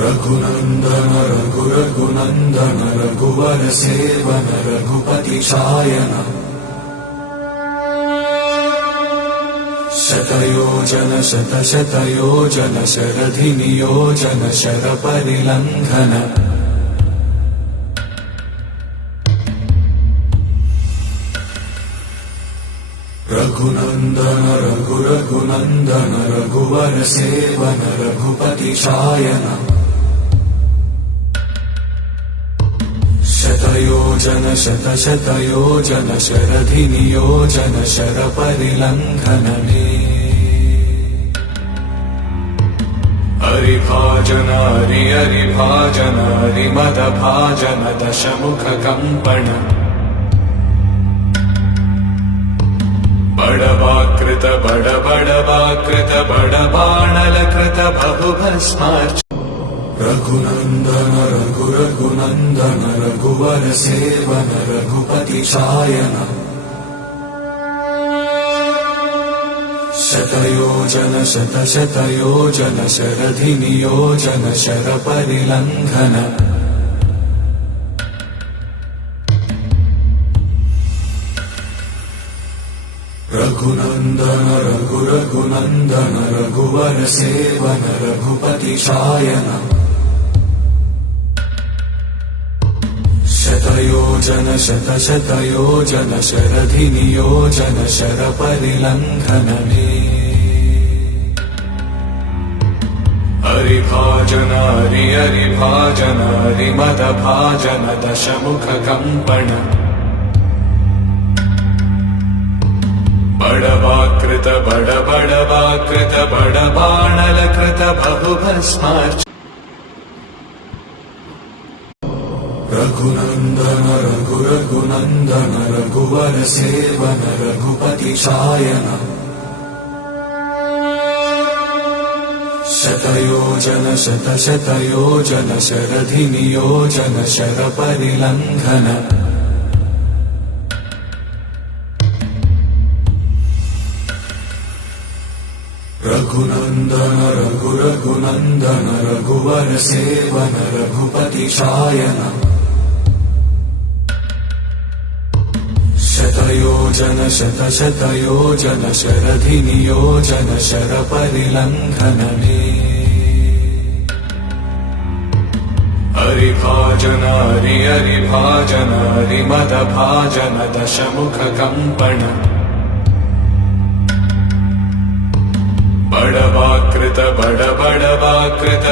रघुनंदन रघुनंदन रघुवर seven Raghupati Shayan शतयोजन शतशतयोजन शरधि नियोजन शरपरिलंघन रघुनंदन रघुनंदन रघुवर seven Raghupati Shayan शतयोजन शतशतयोजन शरधि नियोजन शरपरिलंघन हरिभाजन हरिभाजन हरिमदभाजन दशमुख कंपन बड़वाकृत बड़वाकृत बड़बाणलकृत बहुभस्मार्च रघुनंदन रघुनंदन रघुवर सेवन रघुपति शायन शतयोजन शतशतयोजन शरधि नियोजन शरपरिलंघन रघुनंदन रघुनंदन रघुवर सेवन रघुपति शायन शतयोजन शतशतयोजन शरधि नियोजन शरपरिलंघन हरिभाजन हरिभाजन हरिमदभाजन दशमुख कंपन बड़वाकृत बड़वाकृत बड़बाणलकृत बहुभस्मार्च रघुनंदन रघुनंदन रघुवर सेवन रघुपति शायन शतयोजन शतशतयोजन शरधि नियोजन शरपरिलंघन रघुनंदन रघुनंदन रघुवर सेवन रघुपति शायन शतयोजन शतशतयोजन शरधि नियोजन शरपरिलंघन हरिभाजन हरिभाजन हरिमदभाजन दशमुख कंपन बड़वाकृत बड़वाकृत